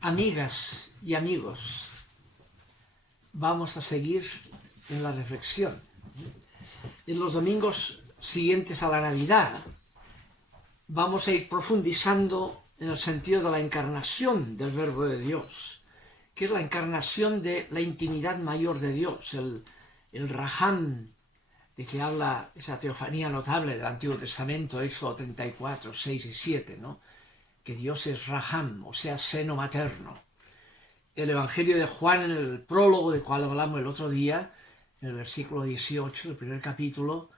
Amigas y amigos, vamos a seguir en la reflexión. En los domingos siguientes a la Navidad vamos a ir profundizando en el sentido de la encarnación del Verbo de Dios, que es la encarnación de la intimidad mayor de Dios, el Raham, de que habla esa teofanía notable del Antiguo Testamento, Éxodo 34, 6 y 7, ¿no? Que Dios es Raham, o sea, seno materno. El Evangelio de Juan, en el prólogo del cual hablamos el otro día, en el versículo 18, el primer capítulo,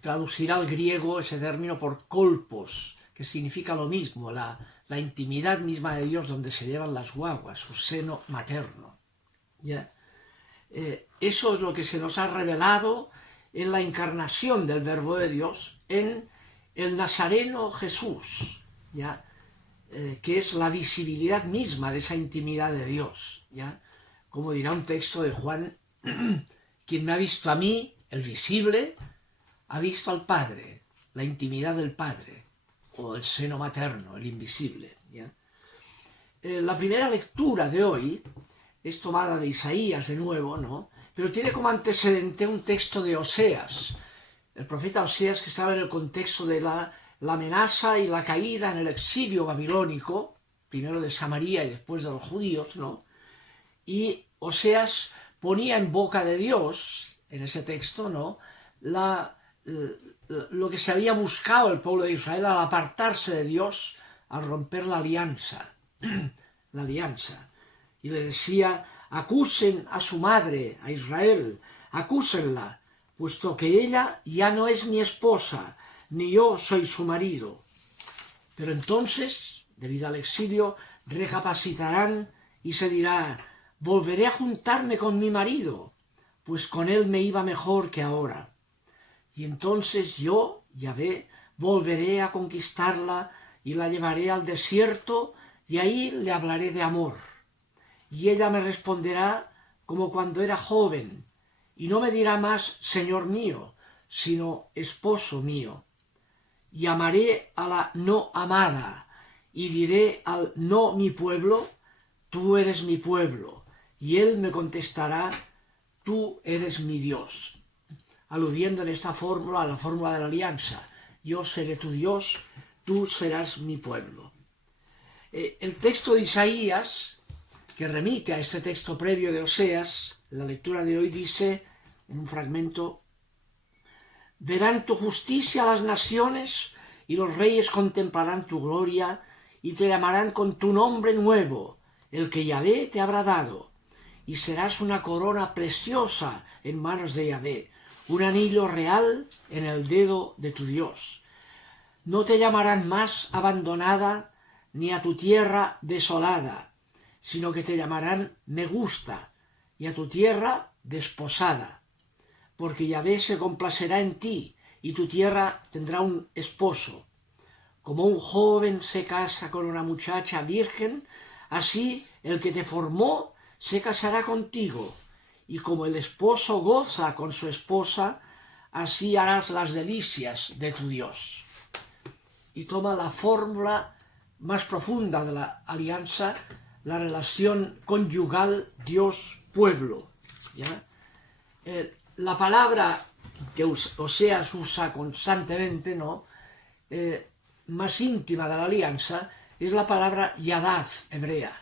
traducirá al griego ese término por kolpos, que significa lo mismo, la intimidad misma de Dios donde se llevan las guaguas, su seno materno. ¿Ya? Eso es lo que se nos ha revelado en la encarnación del Verbo de Dios en el Nazareno Jesús, ¿ya? Que es la visibilidad misma de esa intimidad de Dios, ¿ya? Como dirá un texto de Juan, quien me ha visto a mí, el visible, ha visto al Padre, la intimidad del Padre, o el seno materno, el invisible, ¿ya? La primera lectura de hoy es tomada de Isaías de nuevo, ¿no? Pero tiene como antecedente un texto de Oseas, el profeta Oseas, que estaba en el contexto de la amenaza y la caída en el exilio babilónico, primero de Samaria y después de los judíos, ¿no? Y Oseas ponía en boca de Dios, en ese texto, ¿no?, lo que se había buscado el pueblo de Israel al apartarse de Dios, al romper la alianza, y le decía: acusen a su madre, a Israel, acúsenla, puesto que ella ya no es mi esposa, ni yo soy su marido. Pero entonces, debido al exilio, recapacitarán y se dirá: volveré a juntarme con mi marido, pues con él me iba mejor que ahora. Y entonces yo, Yahvé, volveré a conquistarla y la llevaré al desierto y ahí le hablaré de amor. Y ella me responderá como cuando era joven, y no me dirá más Señor mío, sino esposo mío. Y amaré a la no amada, y diré al no mi pueblo: tú eres mi pueblo. Y él me contestará: tú eres mi Dios. Aludiendo en esta fórmula a la fórmula de la alianza: yo seré tu Dios, tú serás mi pueblo. El texto de Isaías, que remite a este texto previo de Oseas, la lectura de hoy dice, en un fragmento: verán tu justicia las naciones, y los reyes contemplarán tu gloria, y te llamarán con tu nombre nuevo, el que Yahvé te habrá dado, y serás una corona preciosa en manos de Yahvé, un anillo real en el dedo de tu Dios. No te llamarán más abandonada, ni a tu tierra desolada, sino que te llamarán me gusta, y a tu tierra desposada, porque Yahvé se complacerá en ti, y tu tierra tendrá un esposo. Como un joven se casa con una muchacha virgen, así el que te formó se casará contigo, y como el esposo goza con su esposa, así harás las delicias de tu Dios. Y toma la fórmula más profunda de la alianza, la relación conyugal Dios-pueblo, ¿ya? La palabra que Oseas usa constantemente, ¿no?, más íntima de la alianza, es la palabra yadad hebrea,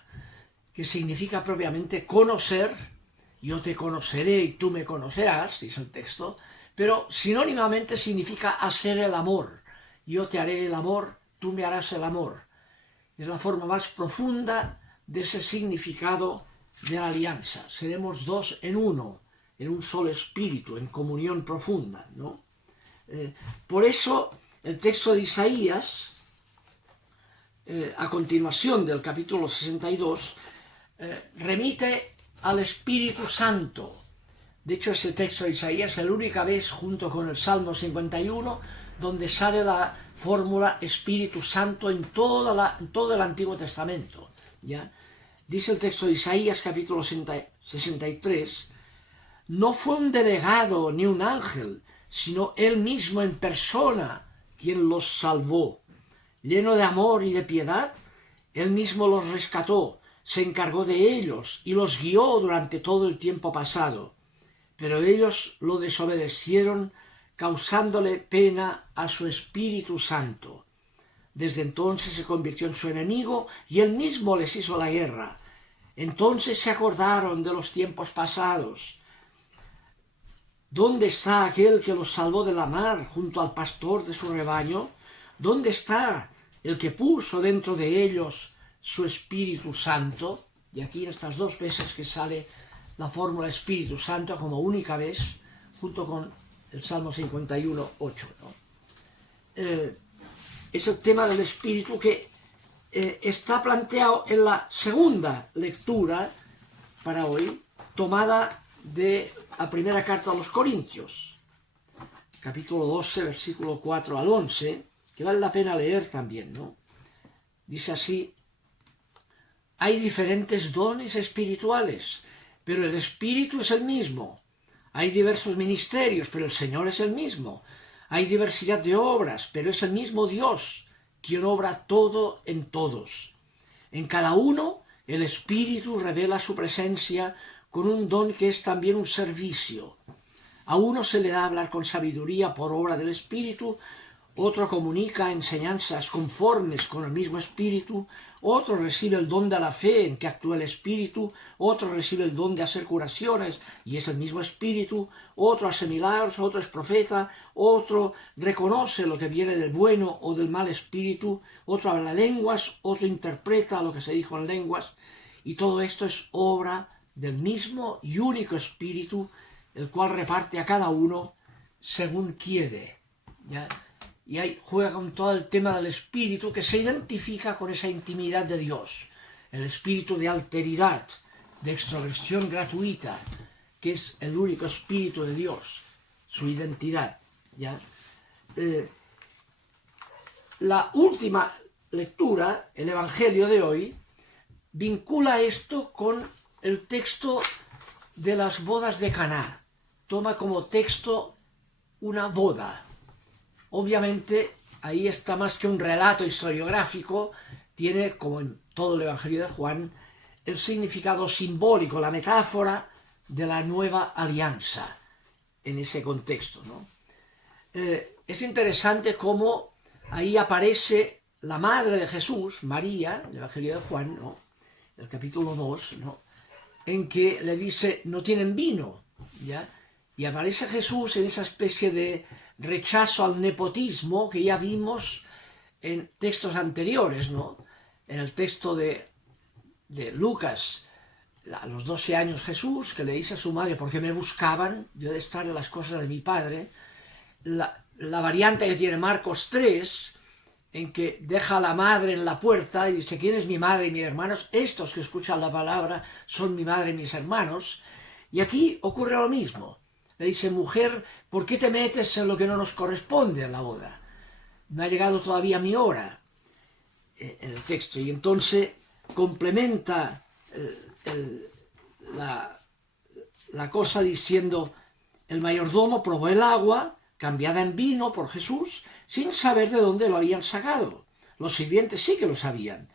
que significa propiamente conocer. Yo te conoceré y tú me conocerás, dice el texto, pero sinónimamente significa hacer el amor. Yo te haré el amor, tú me harás el amor. Es la forma más profunda de ese significado de la alianza. Seremos dos en uno, en un solo espíritu, en comunión profunda, ¿no? Por eso el texto de Isaías, a continuación del capítulo 62, remite al Espíritu Santo. De hecho, ese texto de Isaías es la única vez, junto con el Salmo 51, donde sale la fórmula Espíritu Santo en todo el Antiguo Testamento, ¿ya? Dice el texto de Isaías, capítulo 63, no fue un delegado ni un ángel, sino él mismo en persona quien los salvó. Lleno de amor y de piedad, él mismo los rescató, se encargó de ellos y los guió durante todo el tiempo pasado, pero ellos lo desobedecieron, causándole pena a su Espíritu Santo. Desde entonces se convirtió en su enemigo y él mismo les hizo la guerra. Entonces se acordaron de los tiempos pasados. ¿Dónde está aquel que los salvó de la mar junto al pastor de su rebaño? ¿Dónde está el que puso dentro de ellos su Espíritu Santo? Y aquí en estas dos veces que sale la fórmula Espíritu Santo como única vez, junto con el Salmo 51, 8, ¿no? Es el tema del Espíritu que está planteado en la segunda lectura para hoy, tomada de la primera carta a los Corintios, capítulo 12, versículo 4 al 11, que vale la pena leer también, ¿no? Dice así: hay diferentes dones espirituales, pero el Espíritu es el mismo. Hay diversos ministerios, pero el Señor es el mismo. Hay diversidad de obras, pero es el mismo Dios quien obra todo en todos. En cada uno el Espíritu revela su presencia con un don que es también un servicio. A uno se le da hablar con sabiduría por obra del Espíritu, otro comunica enseñanzas conformes con el mismo Espíritu, otro recibe el don de la fe en que actúa el Espíritu, otro recibe el don de hacer curaciones y es el mismo Espíritu, otro hace milagros, otro es profeta, otro reconoce lo que viene del bueno o del mal Espíritu, otro habla lenguas, otro interpreta lo que se dijo en lenguas, y todo esto es obra del mismo y único Espíritu, el cual reparte a cada uno según quiere, ¿ya? Y ahí juega con todo el tema del Espíritu que se identifica con esa intimidad de Dios, el Espíritu de alteridad, de extroversión gratuita, que es el único Espíritu de Dios, su identidad, ¿ya? La última lectura, el Evangelio de hoy, vincula esto con el texto de las bodas de Caná. Toma como texto una boda. Obviamente, ahí está más que un relato historiográfico, tiene, como en todo el Evangelio de Juan, el significado simbólico, la metáfora de la nueva alianza en ese contexto, ¿no? Es interesante cómo ahí aparece la madre de Jesús, María, el Evangelio de Juan, ¿no? El capítulo 2, ¿no? En que le dice, no tienen vino, ¿ya? Y aparece Jesús en esa especie de rechazo al nepotismo que ya vimos en textos anteriores, ¿no? En el texto de Lucas, a los 12 años Jesús, que le dice a su madre, ¿por qué me buscaban? Yo he de estar en las cosas de mi Padre. La variante que tiene Marcos 3, en que deja a la madre en la puerta y dice, ¿quién es mi madre y mis hermanos? Estos que escuchan la palabra son mi madre y mis hermanos. Y aquí ocurre lo mismo. Le dice, mujer, ¿por qué te metes en lo que no nos corresponde en la boda? No ha llegado todavía mi hora, en el texto. Y entonces complementa la cosa diciendo, el mayordomo probó el agua cambiada en vino por Jesús sin saber de dónde lo habían sacado. Los sirvientes sí que lo sabían.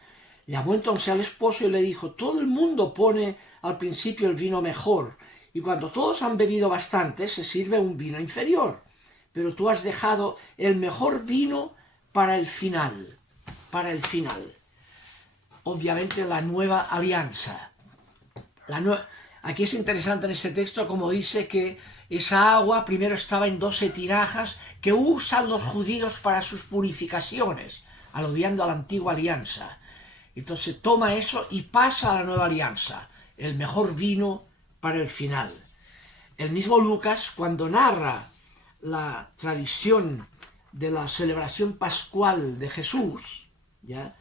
Llamó entonces al esposo y le dijo, todo el mundo pone al principio el vino mejor, y cuando todos han bebido bastante se sirve un vino inferior, pero tú has dejado el mejor vino para el final, Obviamente la nueva alianza. Aquí es interesante en este texto como dice que esa agua primero estaba en 12 tinajas que usan los judíos para sus purificaciones, aludiendo a la antigua alianza. Entonces toma eso y pasa a la nueva alianza, el mejor vino para el final. El mismo Lucas, cuando narra la tradición de la celebración pascual de Jesús, ¿ya?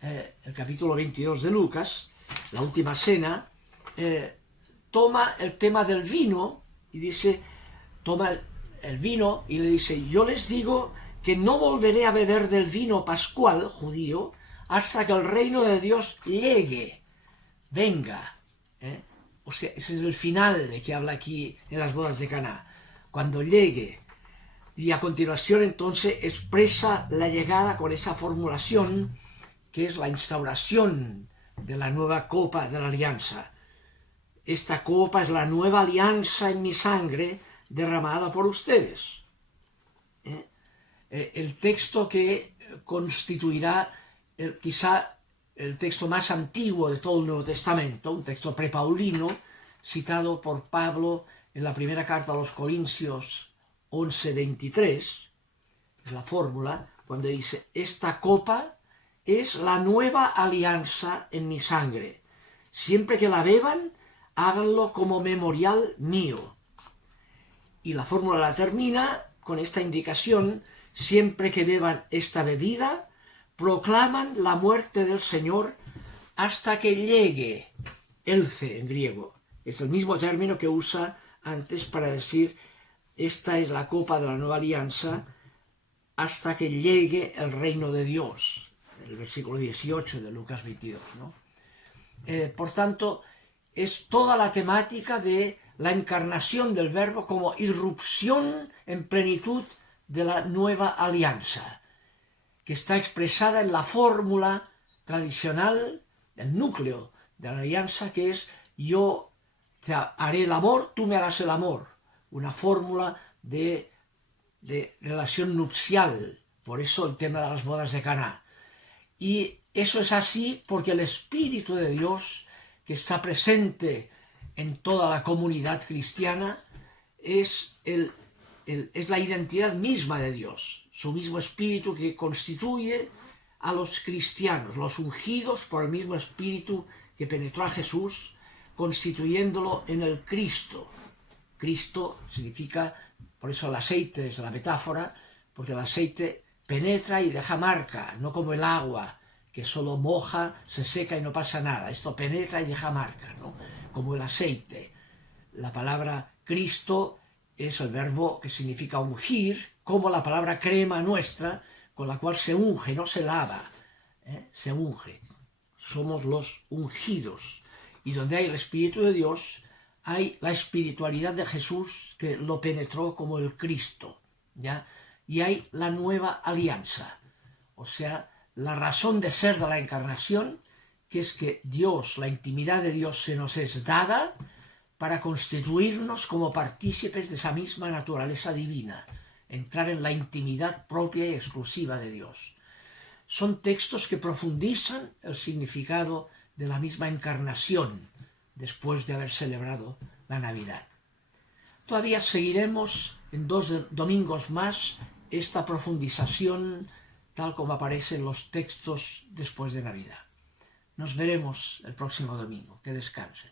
El capítulo 22 de Lucas, la última cena, toma el tema del vino y dice, toma el vino y le dice, yo les digo que no volveré a beber del vino pascual judío hasta que el reino de Dios llegue, venga, O sea, ese es el final de que habla aquí en las bodas de Caná, cuando llegue. Y a continuación entonces expresa la llegada con esa formulación que es la instauración de la nueva copa de la alianza. Esta copa es la nueva alianza en mi sangre derramada por ustedes. El texto que constituirá quizá el texto más antiguo de todo el Nuevo Testamento, un texto prepaulino, citado por Pablo en la primera carta a los Corintios 11:23, es la fórmula, cuando dice, esta copa es la nueva alianza en mi sangre. Siempre que la beban, háganlo como memorial mío. Y la fórmula la termina con esta indicación, siempre que beban esta bebida, proclaman la muerte del Señor hasta que llegue, elce en griego. Es el mismo término que usa antes para decir, esta es la copa de la nueva alianza, hasta que llegue el reino de Dios. El versículo 18 de Lucas 22, ¿no? Por tanto, es toda la temática de la encarnación del Verbo como irrupción en plenitud de la nueva alianza, que está expresada en la fórmula tradicional, el núcleo de la alianza, que es yo te haré el amor, tú me harás el amor, una fórmula de relación nupcial, por eso el tema de las bodas de Caná. Y eso es así porque el Espíritu de Dios, que está presente en toda la comunidad cristiana, es la identidad misma de Dios, su mismo Espíritu que constituye a los cristianos, los ungidos por el mismo Espíritu que penetró a Jesús, constituyéndolo en el Cristo. Cristo significa, por eso el aceite es la metáfora, porque el aceite penetra y deja marca, no como el agua, que solo moja, se seca y no pasa nada. Esto penetra y deja marca, ¿no? Como el aceite. La palabra Cristo es el verbo que significa ungir, como la palabra crema nuestra, con la cual se unge, no se lava, se unge. Somos los ungidos. Y donde hay el Espíritu de Dios, hay la espiritualidad de Jesús que lo penetró como el Cristo, ¿ya? Y hay la nueva alianza, o sea, la razón de ser de la encarnación, que es que Dios, la intimidad de Dios se nos es dada para constituirnos como partícipes de esa misma naturaleza divina, entrar en la intimidad propia y exclusiva de Dios. Son textos que profundizan el significado de la misma encarnación después de haber celebrado la Navidad. Todavía seguiremos en 2 domingos más esta profundización tal como aparece en los textos después de Navidad. Nos veremos el próximo domingo. Que descansen.